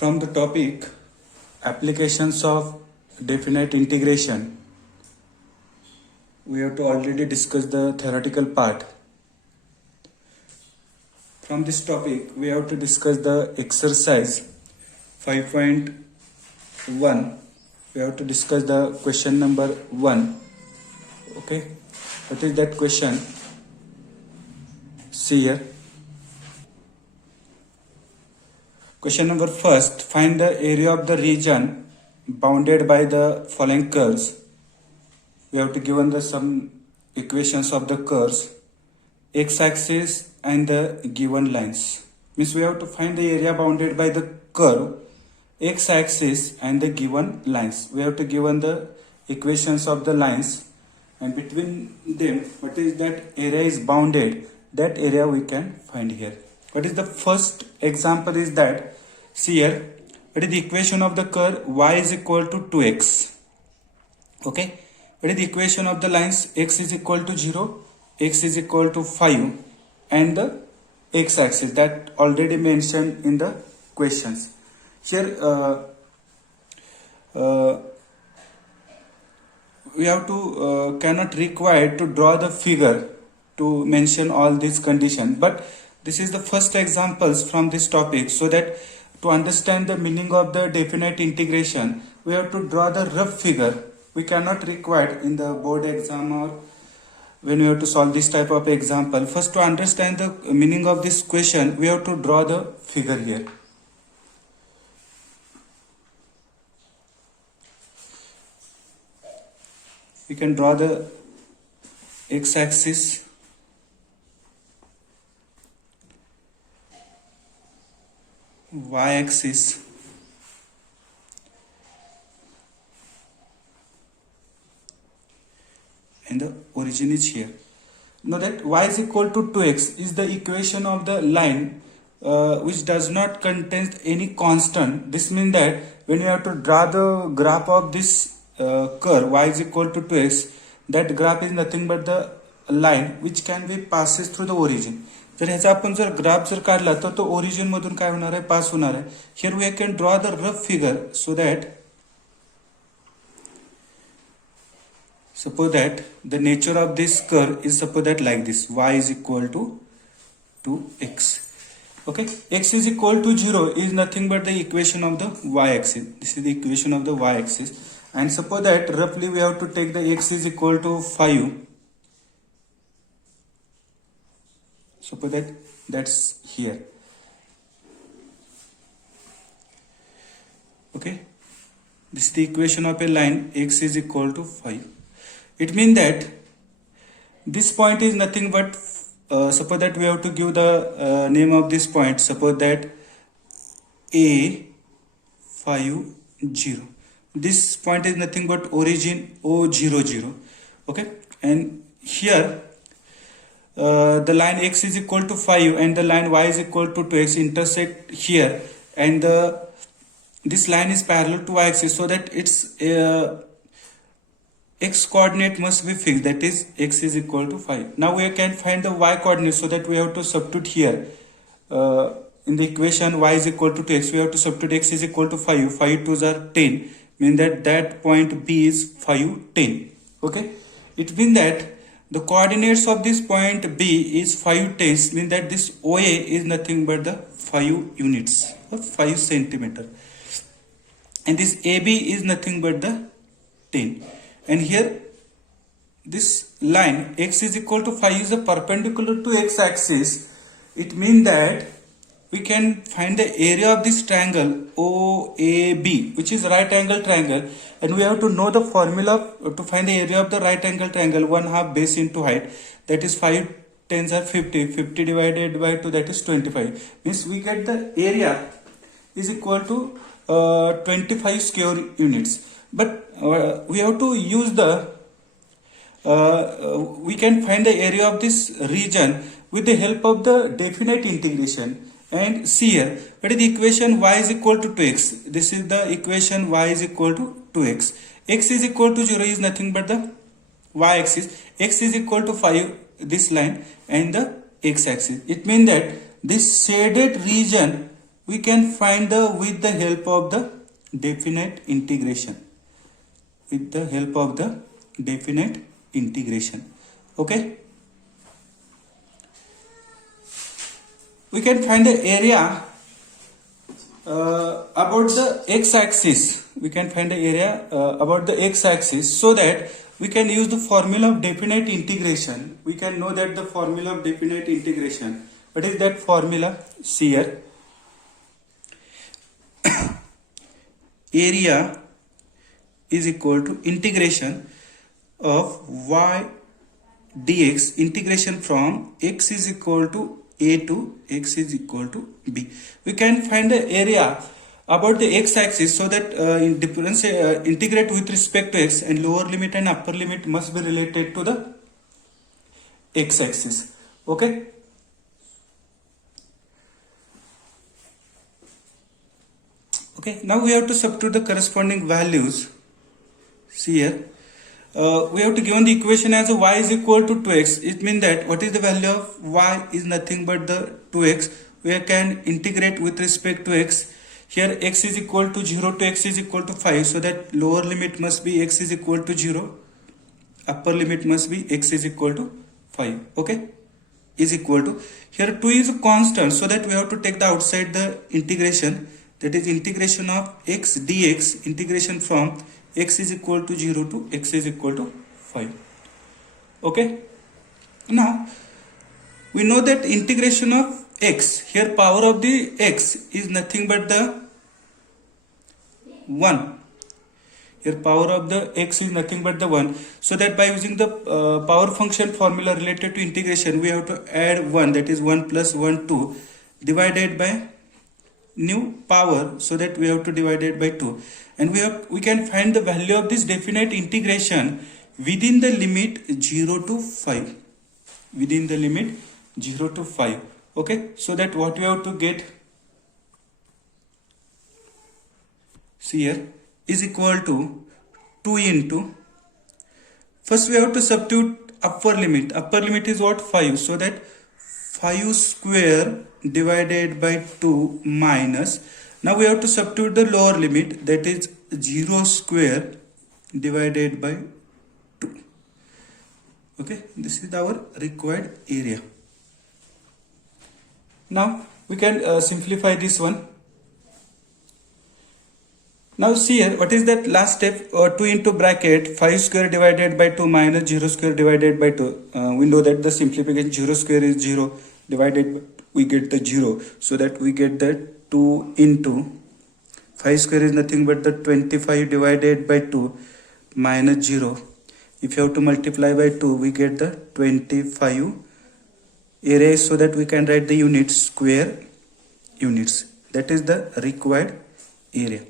From the topic applications of definite integration, we have to already discuss the theoretical part. From this topic, we have to discuss the exercise 5.1. We have to discuss the question number 1. Okay, what is that question? See here. Question number first, find the area of the region bounded by the following curves. We have to given the some equations of the curves, x-axis and the given lines. Means we have to find the area bounded by the curve, x-axis and the given lines. We have to given the equations of the lines, and between them what is that area is bounded, that area we can find here. What is the first example is that, see here, what is the equation of the curve y is equal to 2x. Okay, what is the equation of the lines x is equal to 0, x is equal to 5 and the x-axis that already mentioned in the questions. Here we have to cannot require to draw the figure to mention all these conditions, but this is the first examples from this topic, so that to understand the meaning of the definite integration we have to draw the rough figure. We cannot require in the board exam or when we have to solve this type of example. First, to understand the meaning of this question we have to draw the figure here. We can draw the x-axis, y-axis, and the origin is here. Now that y is equal to 2x is the equation of the line which does not contain any constant. This means that when you have to draw the graph of this curve y is equal to 2x, that graph is nothing but the line which can be passes through the origin. जर ह्याचा आपण जर graph जर काढला तर तो origin मधून काय होणार आहे, पास होणार आहे. Here we can draw the rough figure so that suppose that the nature of this curve is suppose that like this, y is equal to 2x. Okay, x is equal to 0 is nothing but the equation of the y-axis. This is the equation of the y-axis, and suppose that roughly we have to take the x is equal to 5. Suppose that that's here. Okay, this is the equation of a line x is equal to 5. It means that this point is nothing but suppose that we have to give the name of this point. Suppose that A50. This point is nothing but origin O00. Okay, and here the line x is equal to 5 and the line y is equal to 2x intersect here, and this line is parallel to y-axis, so that its x coordinate must be fixed, that is x is equal to 5. Now we can find the y coordinate, so that we have to substitute here in the equation y is equal to 2x, we have to substitute x is equal to 5. 5 2s are 10, mean that point B is 5 10. Okay, it means that the coordinates of this point B is 5 10, mean that this OA is nothing but the 5 units or 5 centimeter, and this AB is nothing but the 10. And here this line x is equal to 5 is a perpendicular to x-axis. It means that we can find the area of this triangle OAB, which is right angle triangle, and we have to know the formula to find the area of the right angle triangle. 1/2 base into height, that is 5 10s are 50. 50 divided by 2, that is 25. Means we get the area is equal to 25 square units. But we have to use the we can find the area of this region with the help of the definite integration. And see here, what is the equation y is equal to 2x? This is the equation y is equal to 2x. X is equal to 0 is nothing but the y-axis. X is equal to 5, this line, and the x-axis. It means that this shaded region we can find the with the help of the definite integration. With the help of the definite integration. Okay. We can find the area about the x-axis. We can find the area about the x-axis, so that we can use the formula of definite integration. We can know that the formula of definite integration. What is that formula? See here. Area is equal to integration of y dx, integration from x is equal to a to x is equal to b. We can find the area about the x-axis, so that integrate with respect to x, and lower limit and upper limit must be related to the x-axis. Okay. Okay. Now we have to substitute the corresponding values. See here. We have to given the equation as a y is equal to 2x. It means that what is the value of y is nothing but the 2x. We can integrate with respect to x. Here x is equal to 0 to x is equal to 5. So that lower limit must be x is equal to 0. Upper limit must be x is equal to 5. Okay. Is equal to. Here 2 is a constant. So that we have to take the outside the integration. That is integration of x dx. Integration from x is equal to 0 to x is equal to 5. Okay. Now we know that integration of x, here power of the x is nothing but the 1. Here power of the x is nothing but the 1. So that by using the power function formula related to integration, we have to add 1, that is 1 plus 1 2 divided by new power, so that we have to divide it by 2, and we can find the value of this definite integration within the limit 0 to 5. Within the limit 0 to 5. Okay. So that what we have to get, see here, is equal to 2 into, first we have to substitute upper limit. Upper limit is what? 5. So that 5 square divided by 2 minus, now we have to substitute the lower limit, that is 0 square divided by 2. Okay, this is our required area. Now we can simplify this one. Now see here, what is that last step? 2 into bracket 5 square divided by 2 minus 0 square divided by 2. We know that the simplification 0 square is 0 divided by, we get the 0. So that we get that 2 into 5 square is nothing but the 25 divided by 2 minus 0. If you have to multiply by 2, we get the 25 area, so that we can write the units, square units. That is the required area.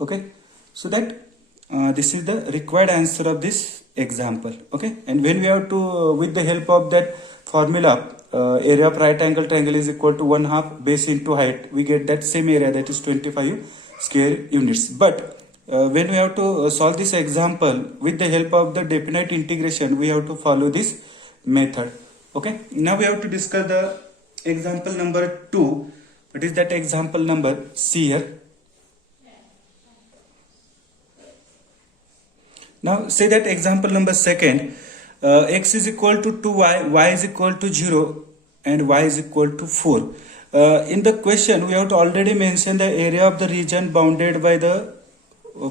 Okay. So that this is the required answer of this example. Okay. And when we have to with the help of that formula, area of right angle triangle is equal to 1/2 base into height, we get that same area, that is 25 square units. But when we have to solve this example with the help of the definite integration, we have to follow this method. Okay. Now we have to discuss the example number 2. What is that example number? See here. Now say that example number 2. X is equal to 2y, y is equal to 0, and y is equal to 4. In the question, we have to already mention the area of the region bounded by the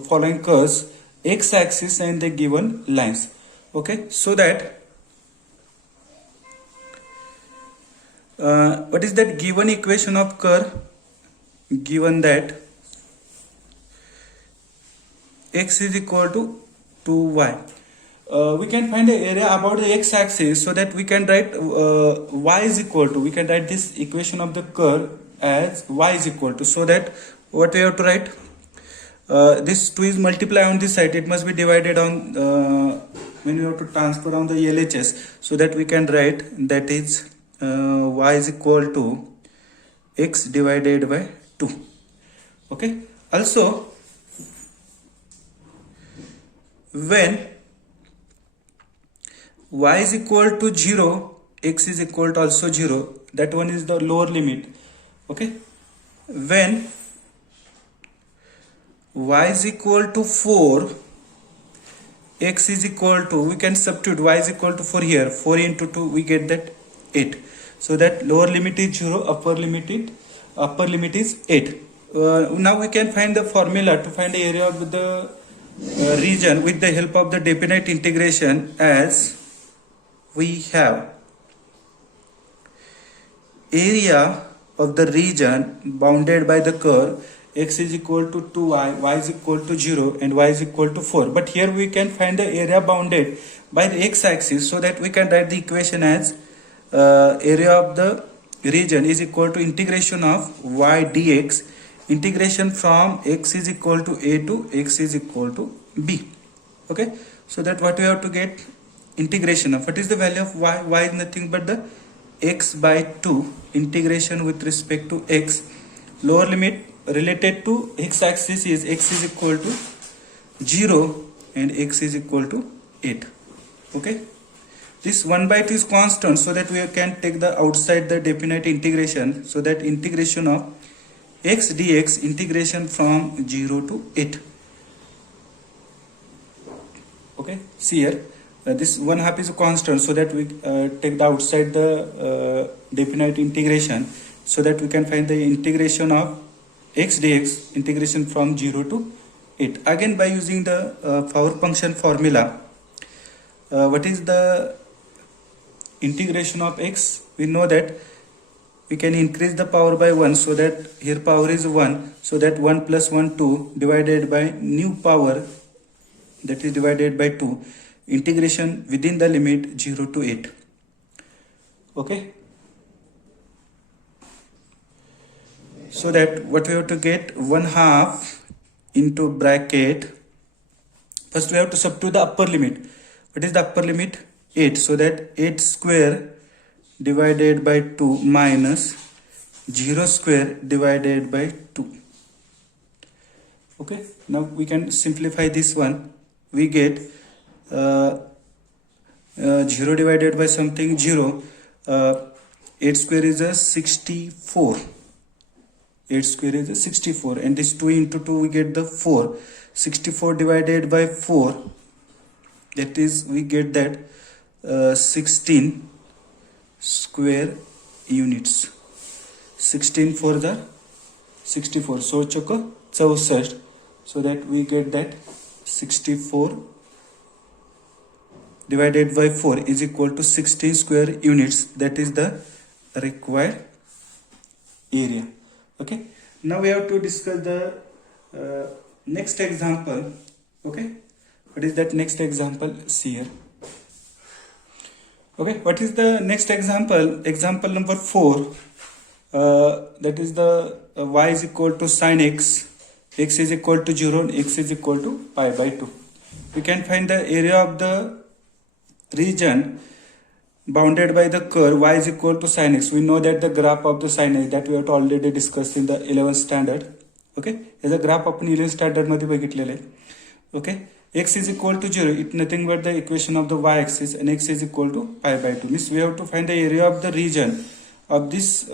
following curves, x-axis and the given lines. Okay, so that what is that given equation of curve? Given that x is equal to 2y. We can find the area about the x-axis, so that we can write y is equal to, we can write this equation of the curve as y is equal to, so that what we have to write, this 2 is multiplied on this side, it must be divided on when we have to transfer on the LHS, so that we can write that is y is equal to x divided by 2. Okay. Also, when y is equal to 0, x is equal to also 0, that one is the lower limit. Okay. when y is equal to 4, x is equal to, we can substitute y is equal to 4 here, 4 into 2 we get that 8. So that lower limit is 0, upper limit is 8. Now we can find the formula to find the area of the region with the help of the definite integration, as we have area of the region bounded by the curve x is equal to 2y, y is equal to 0 and y is equal to 4. But here we can find the area bounded by the x-axis, so that we can write the equation as area of the region is equal to integration of y dx, integration from x is equal to a to x is equal to b. Okay, so that what we have to get integration of, what is the value of y? Y is nothing but the x by 2 integration with respect to x. Lower limit related to x-axis is x is equal to 0 and x is equal to 8. Okay, this 1 by 2 is constant, so that we can take the outside the definite integration, so that integration of x dx, integration from 0 to 8. Okay, see here, this 1/2 is a constant, so that we take the outside the definite integration, so that we can find the integration of x dx, integration from 0 to 8. Again, by using the power function formula, what is the integration of x? We know that we can increase the power by 1, so that here power is 1, so that 1 plus 1 2 divided by new power, that is divided by 2, integration within the limit 0 to 8. Okay, so that what we have to get, 1/2 into bracket, first we have to substitute the upper limit. What is the upper limit? 8, so that 8 square divided by 2 minus 0 square divided by 2. Okay, now we can simplify this one. We get 0 divided by something 0, 8 square is a 64, 8 square is a 64, and this 2 into 2 we get the 4, 64 divided by 4, that is we get that 16 square units, 16 for the 64, so choko 64, so that we get that 64 divided by 4 is equal to 16 square units, that is the required area. Okay, now we have to discuss the next example. Okay, what is that next example? See here. Okay, what is the next example? Example number 4, that is the y is equal to sin x, x is equal to 0 and x is equal to pi by 2. We can find the area of the region bounded by the curve y is equal to sin x. We know that the graph of the sin x, that we have already discussed in the 11th standard. Okay, as a graph आपण 11th standard मध्ये बघितलेले आहे. Okay, x is equal to 0, it nothing but the equation of the y axis, and x is equal to pi by 2. Means we have to find the area of the region of this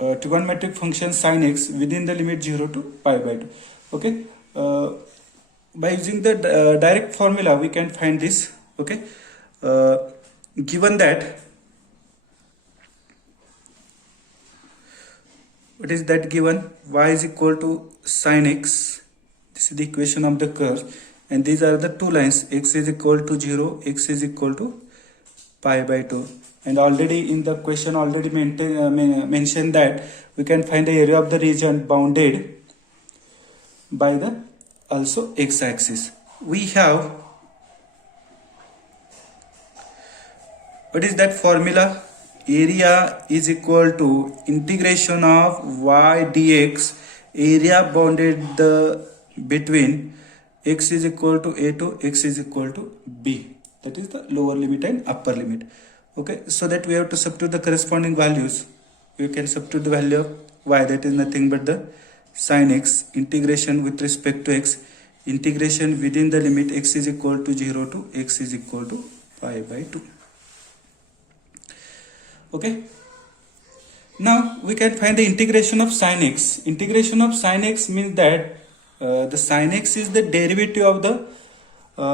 trigonometric function sin x within the limit 0 to pi by 2. Okay, by using the direct formula we can find this. Okay, given that, what is that given? Y is equal to sin x, this is the equation of the curve, and these are the two lines, x is equal to 0, x is equal to pi by 2. And already in the question already mentioned that we can find the area of the region bounded by the also x-axis. We have, what is that formula? Area is equal to integration of y dx, area bounded the between x is equal to a to x is equal to b, that is the lower limit and upper limit. Okay, so that we have to substitute the corresponding values. You can substitute the value of y, that is nothing but the sin x, integration with respect to x, integration within the limit x is equal to 0 to x is equal to pi by 2. Okay, Now we can find the integration of sin x. Integration of sin x means that the sin x is the derivative of the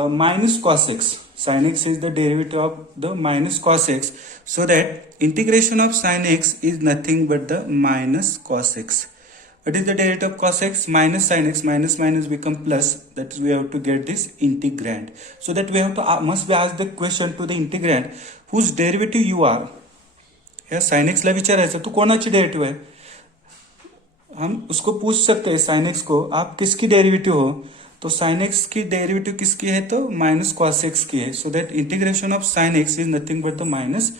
minus cos x. Sin x is the derivative of the minus cos x. So that integration of sin x is nothing but the minus cos x. What is the derivative of cos x? Minus sin x. Minus minus become plus. That is, we have to get this integrand. So that we have to must be asked the question to the integrand whose derivative you are. या sine x ला विचारायचं तू कोणाची derivative आहे. हम उसको पूछ सकते हैं साइन एक्स को आप किसकी डेरिवेटिव हो. तो साइन एक्स की डेरिवेटिव किसकी है तो माइनस कॉस एक्स की है. So that integration of sine x is nothing but the minus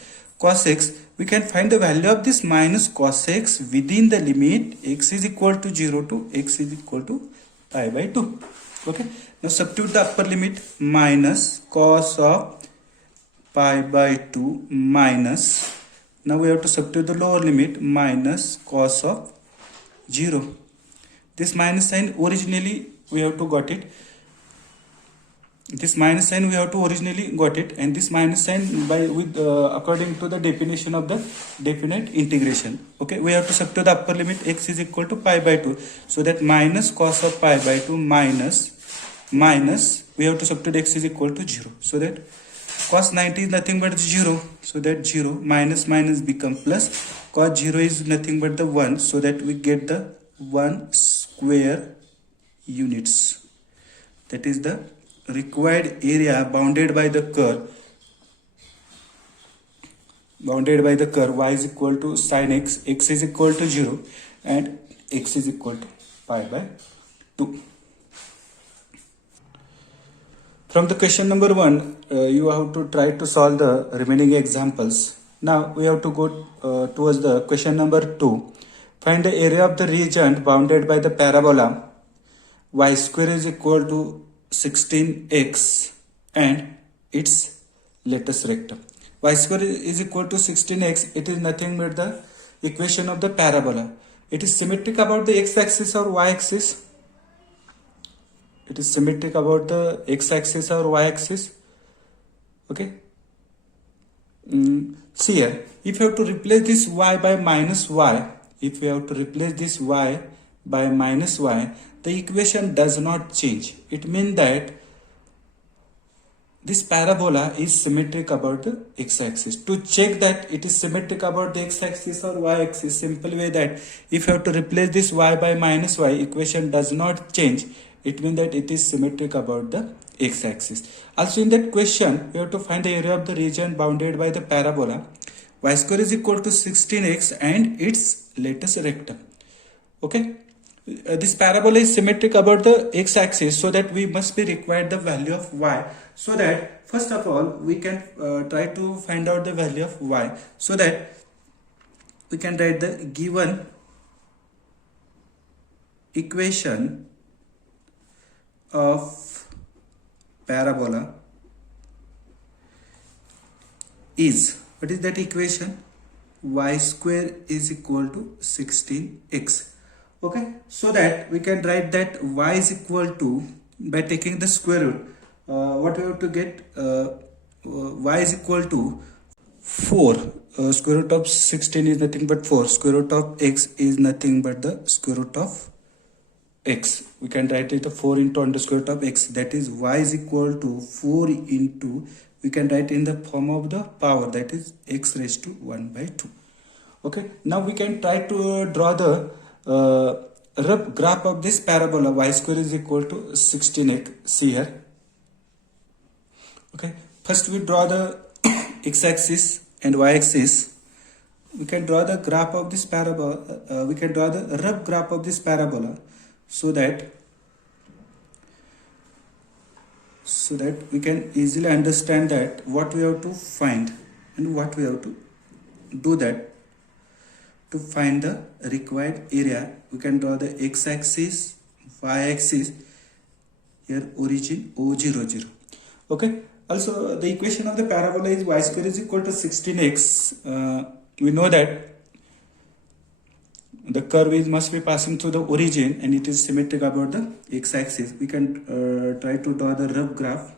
cos x. We can find the value of this minus cos x within the limit x is equal to 0 to x is equal to pi by 2. Okay. Now substitute the upper limit minus cos of pi by 2 minus. Now we have to substitute the lower limit minus cos of 0. This minus sign originally we have to got it. This minus sign we have to originally got it, and this minus sign by with according to the definition of the definite integration. Okay, we have to substitute the upper limit x is equal to pi by 2. So that minus cos of pi by 2 minus we have to substitute x is equal to 0. So that cos 90 is nothing but 0. So that 0 minus minus become plus. Cos 0 is nothing but the 1. So that we get the 1 square units. That is the required area bounded by the curve y is equal to sin x, x is equal to 0 and x is equal to pi by 2. From the question number 1 you have to try to solve the remaining examples. Now we have to go towards the question number 2. Find the area of the region bounded by the parabola y square is equal to 16x and its latest rectum. Y square is equal to 16x. It is nothing but the equation of the parabola. It is symmetric about the x-axis or y-axis. It is symmetric about the x-axis or y-axis. Okay. See here, if you have to replace this y by minus y, if we have to replace this y by minus y, the equation does not change. It means that this parabola is symmetric about the x-axis. To check that it is symmetric about the x-axis or y-axis, simple way that if you have to replace this y by minus y, equation does not change. It means that it is symmetric about the x-axis. Also in that question, we have to find the area of the region bounded by the parabola y square is equal to 16x and its latest rectum. Okay. This parabola is symmetric about the x-axis, so that we must be required the value of y. So that first of all we can try to find out the value of y. So that we can write the given equation of parabola is, what is that equation? Y square is equal to 16x. Okay, so that we can write that y is equal to, by taking the square root, what we have to get, y is equal to 4. Square root of 16 is nothing but 4. Square root of x is nothing but the square root of x. We can write it 4 into under square root of x. That is y is equal to 4 into, we can write in the form of the power, that is x raised to 1 by 2. Okay, now we can try to draw the rough graph of this parabola y square is equal to 16x. See here. Okay, first we draw the x-axis and y-axis. We can draw the graph of this parabola. We can draw the rough graph of this parabola, so that we can easily understand that what we have to find and what we have to do that. To find the required area, we can draw the x-axis, y-axis, here origin O0, 0. Okay. Also, the equation of the parabola is y square is equal to 16x. We know that the curve must be passing through the origin and it is symmetric about the x-axis. We can try to draw the rough graph.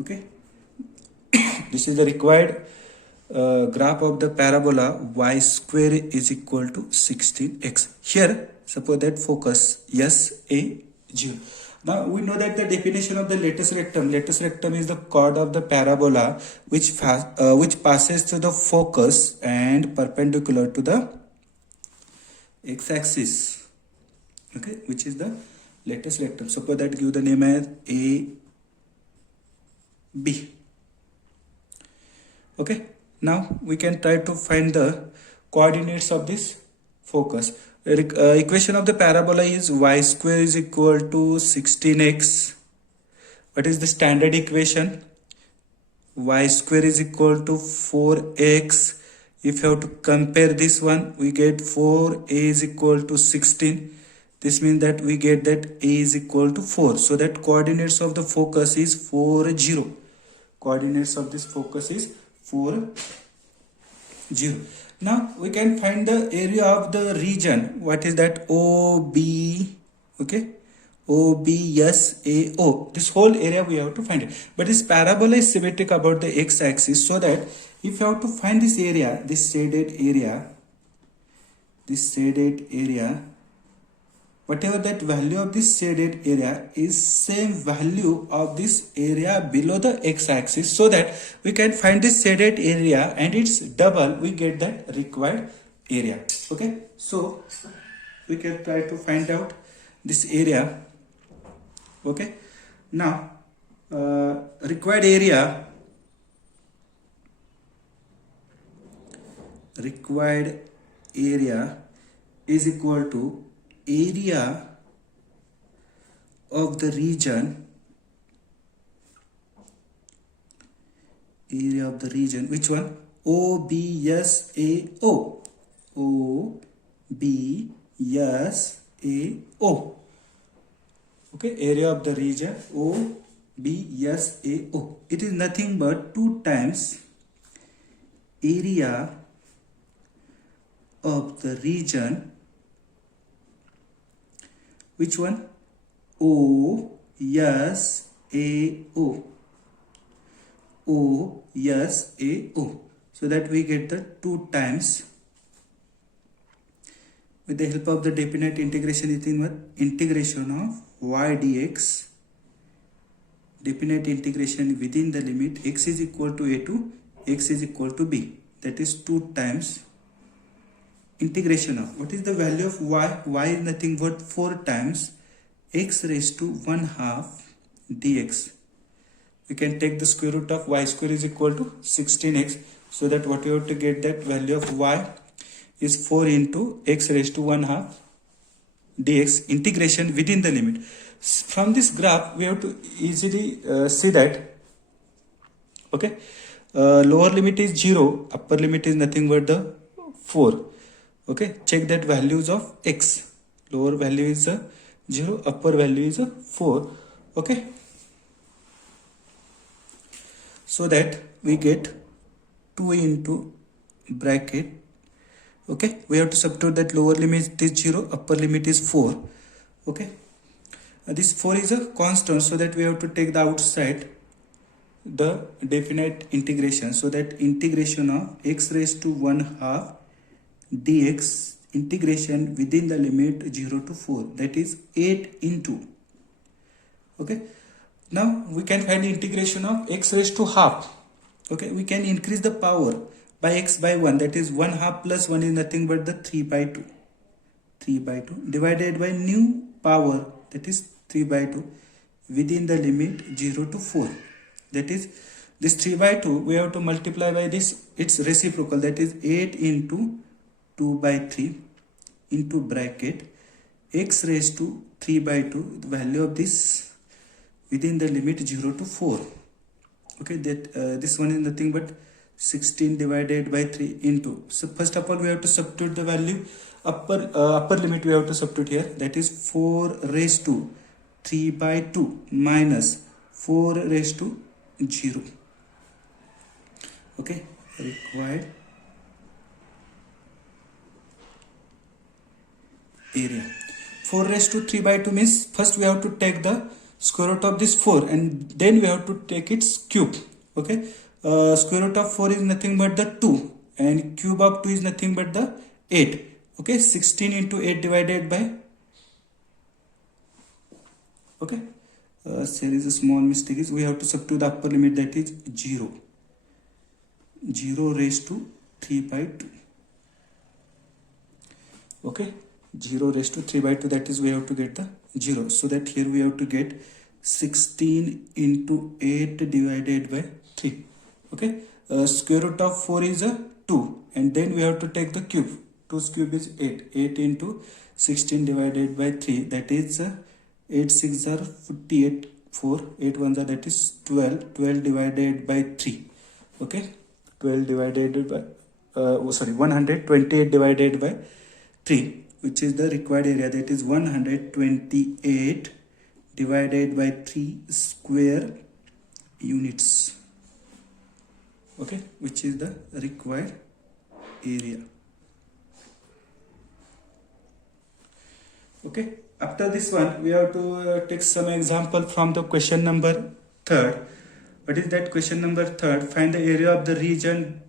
Okay, this is the required graph of the parabola y square is equal to 16x. Here, suppose that focus SA0. Now we know that the definition of the lattice rectum is the chord of the parabola which passes through the focus and perpendicular to the x-axis. Okay, which is the lattice rectum. Suppose that give the name as AB. Okay, now we can try to find the coordinates of this focus. Equation of the parabola is y square is equal to 16x. What is the standard equation? Y square is equal to 4x. If you have to compare this one, we get 4a is equal to 16. This means that we get that a is equal to 4. So that coordinates of the focus is 4, 0. Coordinates of this focus is 4, 0. Now we can find the area of the region. What is that? OB. Okay. OBSAO. This whole area we have to find it. But this parabola is symmetric about the x-axis, so that if you have to find this area, this shaded area, whatever that value of this shaded area is same value of this area below the x-axis, so that we can find this shaded area and it's double, we get that required area. Okay, so we can try to find out this area. Okay, now required area is equal to area of the region, which one? OBSAO. OBSAO. Okay, area of the region OBSAO. It is nothing but 2 times area of the region. Which one? OSAO. OSAO. So that we get the 2 times. With the help of the definite integration, it is what? Integration of y dx. Definite integration within the limit x is equal to a to x is equal to b. That is 2 times integration of, what is the value of y? Y is nothing but 4 times x raised to 1/2 dx. We can take the square root of y square is equal to 16x. So that what you have to get, that value of y is 4 into x raised to 1/2 dx, integration within the limit. From this graph we have to easily see that, okay, lower limit is 0, upper limit is nothing but the 4. Okay, check that values of x. Lower value is 0, upper value is 4. Okay, so that we get 2 into bracket. Okay, we have to substitute that lower limit is 0, upper limit is 4. Okay, this 4 is a constant, so that we have to take the outside the definite integration. So that integration of x raised to 1/2 dx, integration within the limit 0 to 4, that is 8 into. Okay, now we can find the integration of x raised to half. Okay, we can increase the power by x by 1, that is 1/2 plus 1 is nothing but the 3/2. 3/2 divided by new power, that is 3/2 within the limit 0 to 4. That is, this 3/2 we have to multiply by this, its reciprocal, that is 8 into 2/3 into bracket x raised to 3/2, the value of this within the limit 0 to 4. Okay, that this one is nothing but 16 divided by 3 into. So first of all we have to substitute the value, upper limit we have to substitute here, that is 4 raised to 3/2 minus 4 raised to 0. Okay, required area. 4 raised to 3/2 means first we have to take the square root of this 4, and then we have to take its cube. Okay, square root of 4 is nothing but the 2, and cube of 2 is nothing but the 8. Okay, 16 into 8 divided by, okay, there is a small mistake, is we have to substitute the upper limit, that is 0 raised to 3 by 2. Okay, 0 raised to 3 by 2, that is we have to get the 0, so that here we have to get 16 into 8 divided by 3. Okay, square root of 4 is a 2, and then we have to take the cube. 2's cube is 8. 8 into 16 divided by 3, that is 8 6 are 48, 4 8 1s are, that is 12. 12 divided by 3. Okay, 12 divided by 128 divided by 3, which is the required area, that is 128 divided by 3 square units. Okay, which is the required area. Okay, after this one we have to take some example from the question number 3rd. What is that question number 3rd? Find the area of the region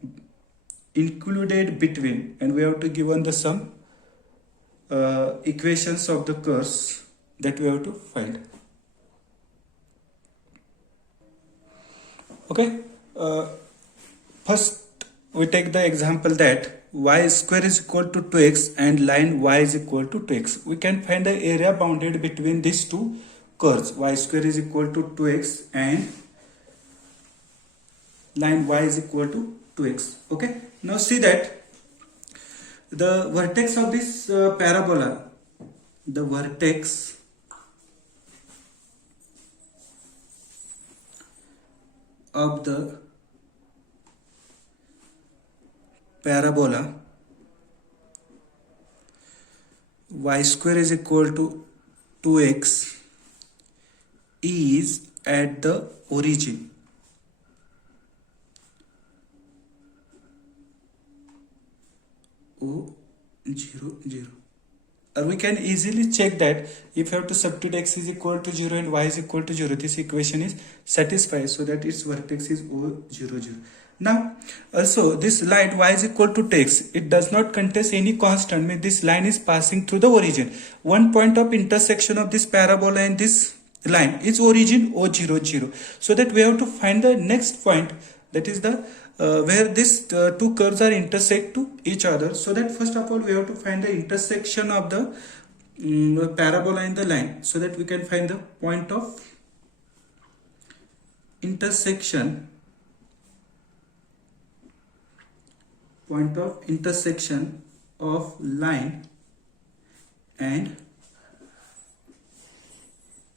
included between, and we have to give on the some equations of the curves that we have to find. Okay, first we take the example that y square is equal to 2x and line y is equal to 2x. We can find the area bounded between these two curves. Y square is equal to 2x and line y is equal to 2x. Okay, now see that the vertex of this parabola, the vertex of the parabola y square is equal to 2x is at the origin. O 0 0. Or we can easily check that if you have to substitute x is equal to 0 and y is equal to 0, this equation is satisfied, so that its vertex is O 0 0. Now also this line y is equal to x, it does not contain any constant, means this line is passing through the origin. One point of intersection of this parabola and this line is origin O 0 0, so that we have to find the next point, that is the where these two curves are intersect to each other. So that first of all we have to find the intersection of the parabola and the line, so that we can find the point of intersection of line and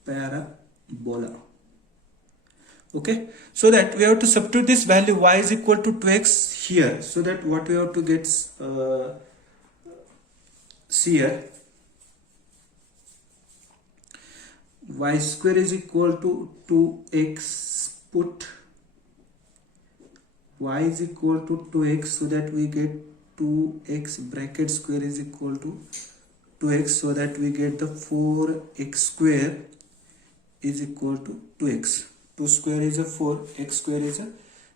parabola. Okay, so that we have to substitute this value y is equal to 2x here, so that what we have to get here, y square is equal to 2x, put y is equal to 2x, so that we get 2x bracket square is equal to 2x, so that we get the 4x square is equal to 2x. 2 square is a 4, x square is a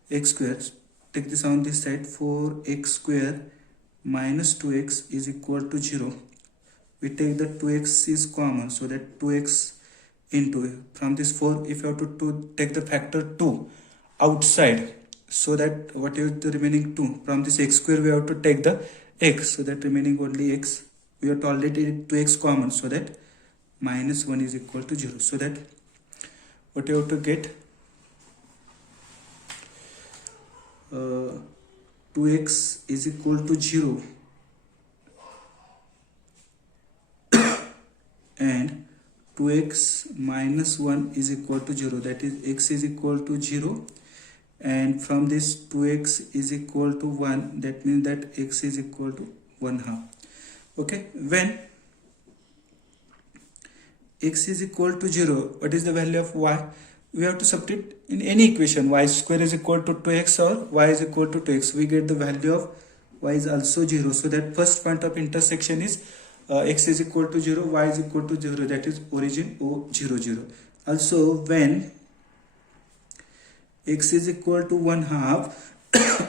x square. Take this on this side, 4x square minus 2x is equal to 0. We take the 2x is common, so that 2x into, from this 4 if you have to take the factor 2 outside, so that what is the remaining 2, from this x square we have to take the x, so that remaining only x, we have to already take 2x common, so that minus 1 is equal to 0, so that what you have to get 2x is equal to 0 and 2x minus 1 is equal to 0, that is x is equal to 0, and from this 2x is equal to 1, that means that x is equal to 1/2. Okay, when x is equal to 0, what is the value of y? We have to substitute in any equation, y square is equal to 2x or y is equal to 2x. We get the value of y is also 0, so that first point of intersection is x is equal to 0, y is equal to 0, that is origin O 0 0. Also, when x is equal to 1 half,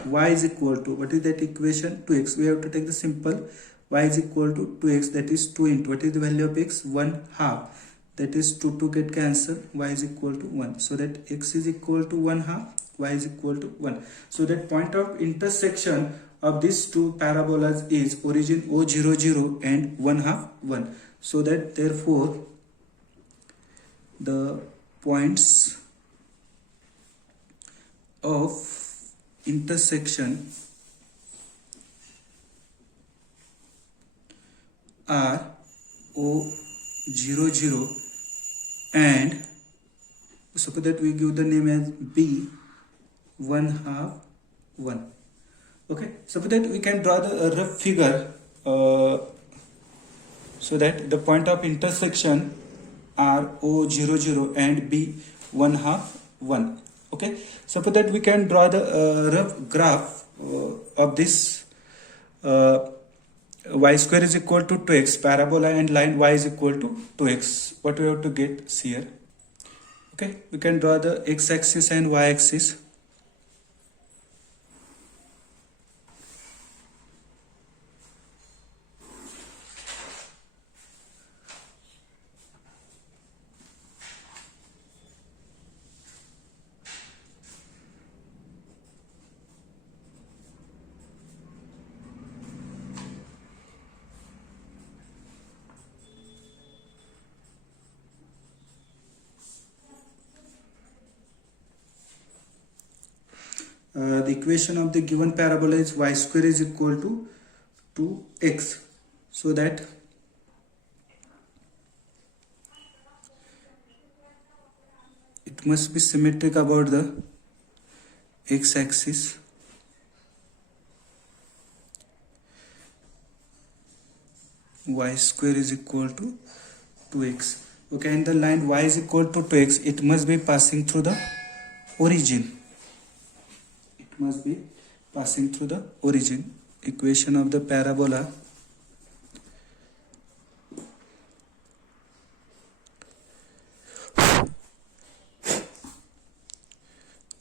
y is equal to, what is that equation? 2x. We have to take the simple, y is equal to 2x, that is 2 into, what is the value of x? 1 half. That is 2 get cancelled, y is equal to 1. So that x is equal to 1 half, y is equal to 1. So that point of intersection of these two parabolas is origin O0, 0 and 1 half, 1. So that therefore the points of intersection are O0, 0 and suppose that we give the name as B 1 half 1. Okay, suppose that we can draw the rough figure so that the point of intersection are O0, 0 and B 1 half 1. Okay, suppose that we can draw the rough graph of this y square is equal to 2x parabola and line y is equal to 2x. What we have to get here? Okay, we can draw the x-axis and y-axis. The equation of the given parabola is y square is equal to 2x. So that it must be symmetric about the x-axis. Y square is equal to 2x. Okay, and the line y is equal to 2x, it must be passing through the origin. Must be passing through the origin. Equation of the parabola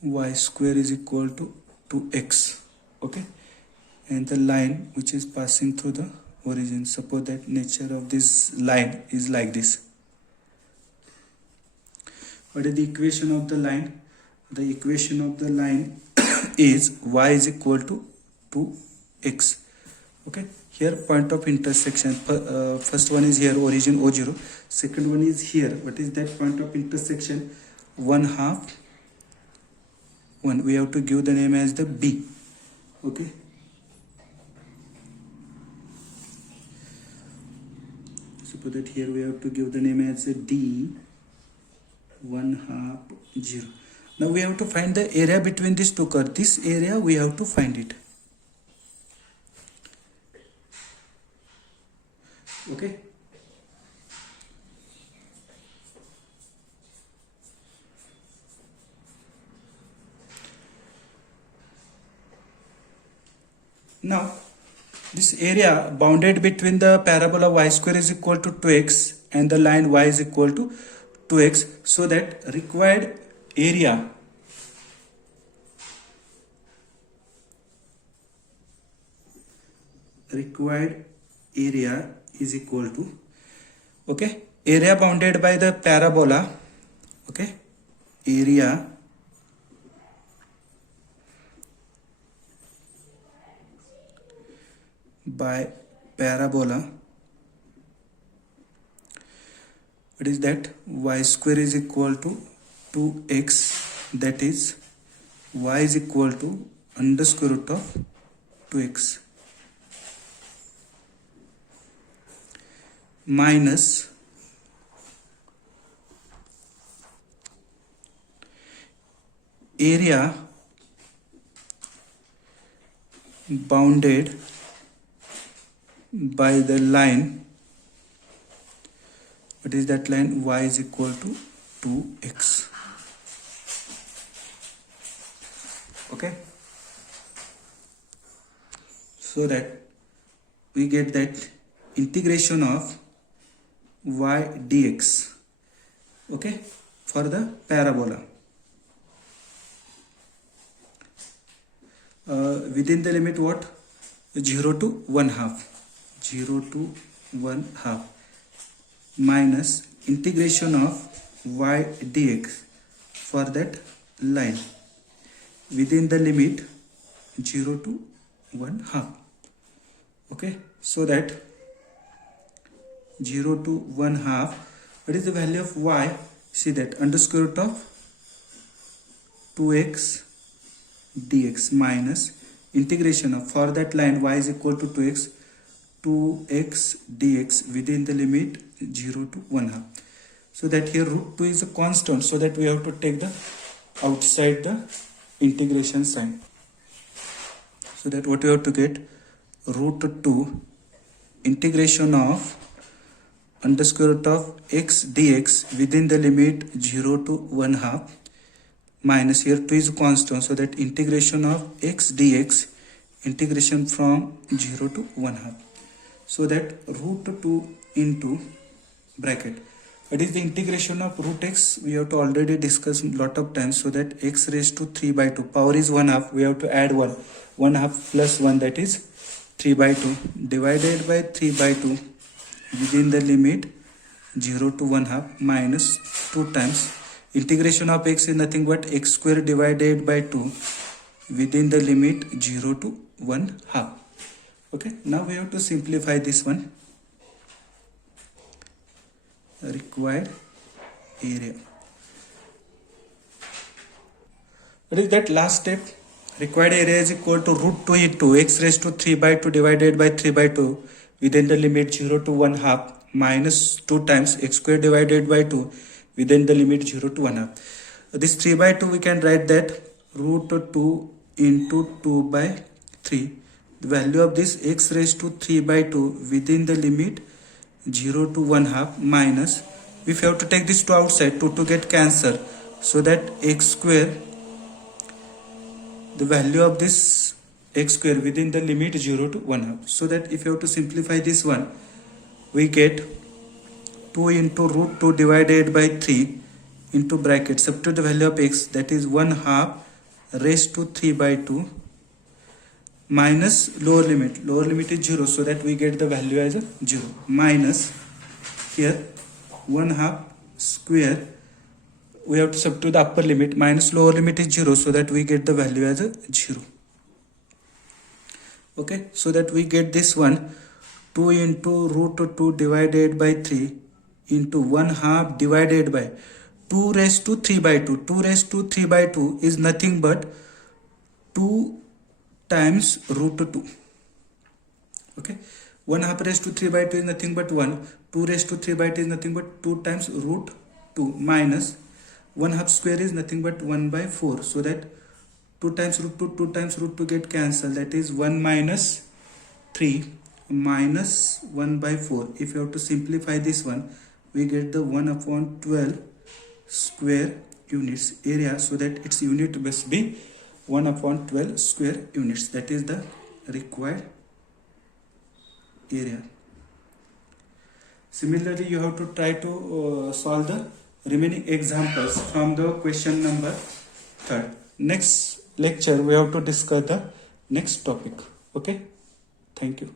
y square is equal to 2x. Okay, and the line which is passing through the origin, suppose that nature of this line is like this. What is the equation of the line? The equation of the line is y is equal to 2x. Okay, here point of intersection, first one is here origin O0, second one is here, what is that point of intersection? 1 half 1. We have to give the name as the B. Okay, suppose that here we have to give the name as a D 1 half 0. Now we have to find the area between these two curves. This area we have to find it. Okay. Now this area bounded between the parabola y square is equal to 2x and the line y is equal to 2x, so that required area is equal to, okay, area bounded by the parabola, okay, area by parabola, what is that? Y square is equal to 2x, that is y is equal to under square root of 2x minus area bounded by the line, what is that line? Y is equal to 2x. Okay, so that we get that integration of y dx. Okay, for the parabola. Within the limit what? 0 to 1/2. 0 to 1/2 minus integration of y dx for that line within the limit 0 to 1/2. Okay, so that 0 to 1/2, what is the value of y? See that under square root of 2x dx minus integration of, for that line y is equal to 2x dx within the limit 0 to 1/2. So that here root 2 is a constant, so that we have to take the outside the integration sign. So that what you have to get, root 2 integration of under square root of x dx within the limit 0 to 1/2 minus, here 2 is constant, so that integration of x dx, integration from 0 to 1/2. So that root 2 into bracket, what is the integration of root x? We have to already discuss lot of times. So that x raised to 3/2, power is 1/2, we have to add 1, 1/2 plus 1, that is 3/2, divided by 3/2 within the limit 0 to 1/2 minus 2 times integration of x is nothing but x square divided by 2 within the limit 0 to 1/2. Okay, now we have to simplify this one. Required area, what is that last step? Required area is equal to root 2 into x raised to 3/2 divided by 3/2 within the limit 0 to 1/2 minus 2 times x square divided by 2 within the limit 0 to 1/2. This 3/2 we can write that root 2 into 2/3. The value of this x raised to 3/2 within the limit 0 to 1/2 minus, if you have to take this 2 outside, 2 to get cancelled, so that x square, the value of this x square within the limit 0 to 1/2. So that if you have to simplify this one, we get 2 into root 2 divided by 3 into bracket, substitute the value of x, that is 1/2 raised to 3/2 minus lower limit is 0, so that we get the value as a 0, minus here 1/2 square, we have to substitute the upper limit, minus lower limit is 0, so that we get the value as a 0. Okay, so that we get this one, 2 into root 2 divided by 3 into 1/2 divided by 2 raised to 3/2. 2 raised to 3/2 is nothing but 2 times root 2. Okay, 1/2 raised to 3/2 is nothing but 1. 2 raised to 3/2 is nothing but 2 times root 2 minus 1/2 square is nothing but 1/4. So that 2 times root 2, 2 times root 2 get cancelled, that is 1 minus 3 minus 1/4. If you have to simplify this one, we get the 1/12 square units area, so that its unit must be 1/12 square units. That is the required area. Similarly, you have to try to solve the remaining examples from the question number 3rd. Next lecture we have to discuss the next topic. Okay, thank you.